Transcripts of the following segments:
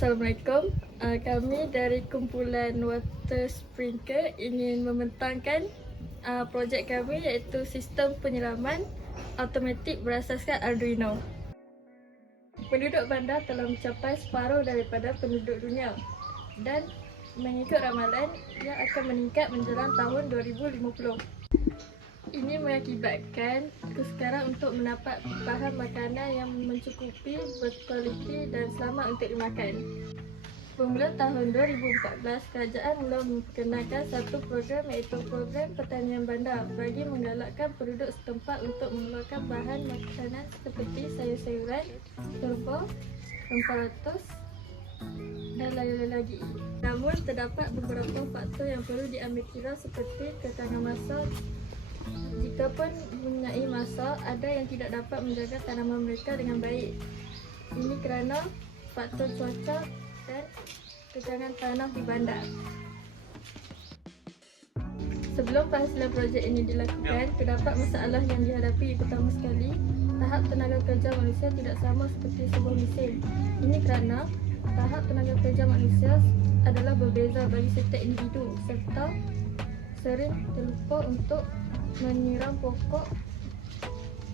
Assalamualaikum. Kami dari kumpulan Water Sprinkler ingin membentangkan projek kami iaitu sistem penyiraman automatik berasaskan Arduino. Penduduk bandar telah mencapai separuh daripada penduduk dunia dan mengikut ramalan ia akan meningkat menjelang tahun 2050. Ini mengakibatkan kesukaran untuk mendapat bahan makanan yang mencukupi, berkualiti dan selamat untuk dimakan. Bermula tahun 2014, kerajaan mula memperkenalkan satu program iaitu program pertanian bandar bagi menggalakkan penduduk setempat untuk mengeluarkan bahan makanan seperti sayur-sayuran, rempah, rempah ratus dan lain-lain lagi. Namun terdapat beberapa faktor yang perlu diambil kira seperti kekangan masa. Jikapun mempunyai masa, ada yang tidak dapat menjaga tanaman mereka dengan baik. Ini kerana faktor cuaca dan kekangan tanah di bandar. Sebelum penghasilan projek ini dilakukan, terdapat masalah yang dihadapi. Pertama sekali, tahap tenaga kerja manusia tidak sama seperti sebuah mesin. Ini kerana tahap tenaga kerja manusia adalah berbeza bagi setiap individu serta sering terlupa untuk menyiram pokok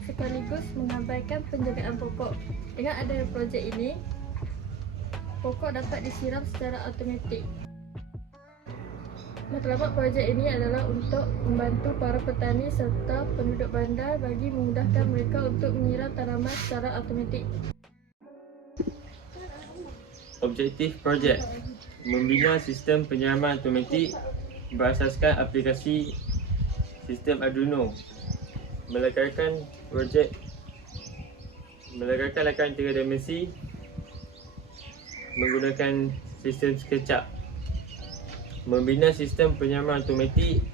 sekaligus mengabaikan penjagaan pokok. Dengan adanya projek ini, pokok dapat disiram secara automatik. Matlamat projek ini adalah untuk membantu para petani serta penduduk bandar bagi memudahkan mereka untuk menyiram tanaman secara automatik. Objektif projek membina sistem penyiraman automatik berasaskan aplikasi sistem Arduino. Melegalkan lakaran 3 dimensi menggunakan sistem SketchUp. Membina sistem penyiraman automatik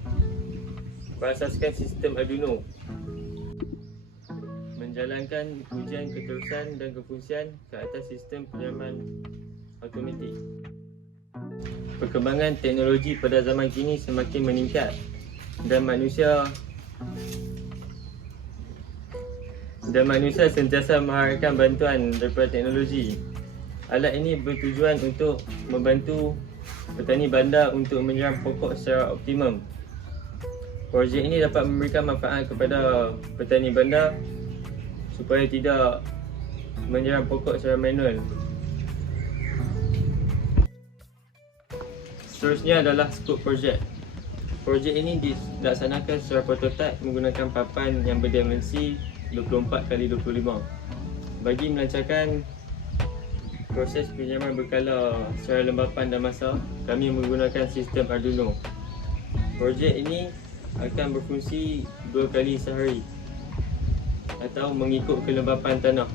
berasaskan sistem Arduino. Menjalankan ujian keterusan dan kefungsian ke atas sistem penyiraman automatik. Perkembangan teknologi pada zaman kini semakin meningkat dan manusia sentiasa mengharapkan bantuan daripada teknologi. Alat ini bertujuan untuk membantu petani bandar untuk menyiram pokok secara optimum. Projek ini dapat memberikan manfaat kepada petani bandar supaya tidak menyiram pokok secara manual. Seterusnya adalah skop projek. Projek ini dilaksanakan secara prototipe menggunakan papan yang berdimensi 24x25. Bagi melancarkan proses penyiraman berkala secara lembapan dan masa, kami menggunakan sistem Arduino. Projek ini akan berfungsi 2 kali sehari atau mengikut kelembapan tanah.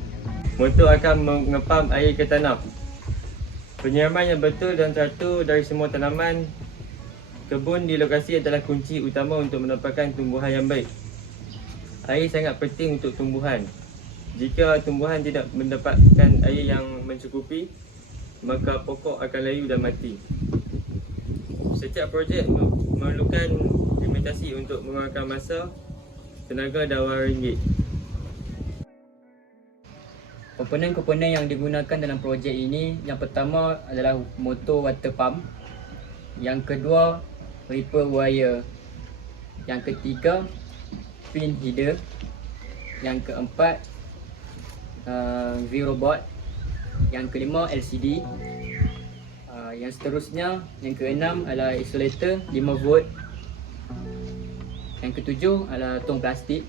Motor akan mengepam air ke tanah. Penyiraman yang betul dan teratur dari semua tanaman kebun di lokasi adalah kunci utama untuk mendapatkan tumbuhan yang baik. Air sangat penting untuk tumbuhan. Jika tumbuhan tidak mendapatkan air yang mencukupi, maka pokok akan layu dan mati. Setiap projek memerlukan implementasi untuk mengeluarkan masa, tenaga dan wang ringgit. Komponen-komponen yang digunakan dalam projek ini, yang pertama adalah motor water pump, yang kedua ripple wire, yang ketiga pin header, yang keempat V-robot, yang kelima LCD, yang seterusnya yang keenam adalah isolator 5V, yang ketujuh adalah tong plastik,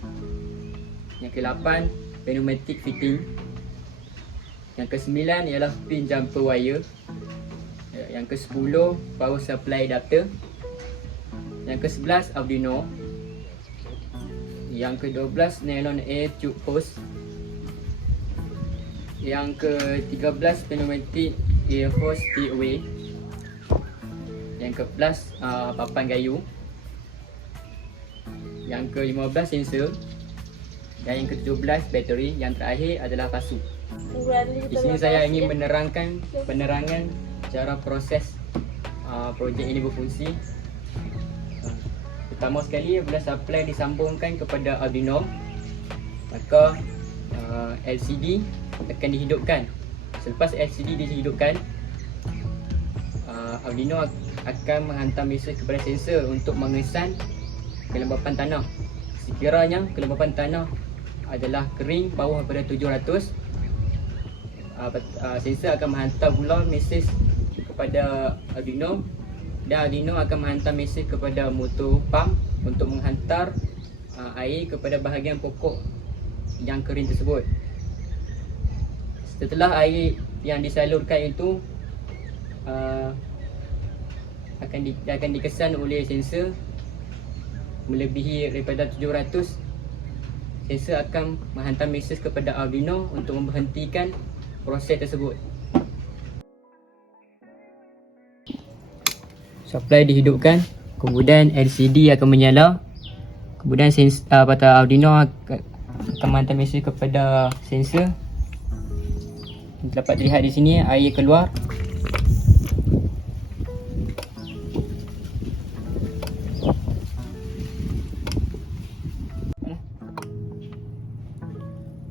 yang ke-8 pneumatic fitting, yang ke-9 ialah pin jumper wire, yang ke-10 power supply adapter, yang ke-11 Arduino, yang ke-12 nylon air tube hose, yang ke-13 pneumatic air hose POA, yang ke-14 papan kayu, yang ke-15 sensor, dan yang ke-17 bateri, yang terakhir adalah pasu. Di sini saya ingin menerangkan penerangan cara proses projek ini berfungsi. Pertama sekali, bila supply disambungkan kepada Arduino, maka LCD akan dihidupkan. Selepas LCD dihidupkan, Arduino akan menghantar mesej kepada sensor untuk mengesan kelembapan tanah. Sekiranya kelembapan tanah adalah kering bawah daripada 700, sensor akan menghantar pula mesej kepada Arduino, dan Arduino akan menghantar mesej kepada motor pump untuk menghantar air kepada bahagian pokok yang kering tersebut. Setelah air yang disalurkan itu akan dikesan oleh sensor melebihi daripada 700, sensor akan menghantar mesej kepada Arduino untuk memberhentikan proses tersebut. Supply dihidupkan, kemudian LCD akan menyala, kemudian Arduino akan menghantar mesej kepada sensor. Dapat dilihat di sini air keluar.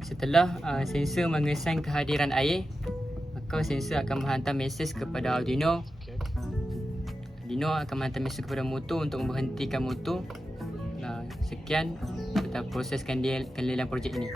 Setelah sensor mengesan kehadiran air, maka sensor akan menghantar mesej kepada Arduino. Arduino akan menghantar mesej kepada motor untuk memberhentikan motor. Sekian kita proses kandungan projek ini.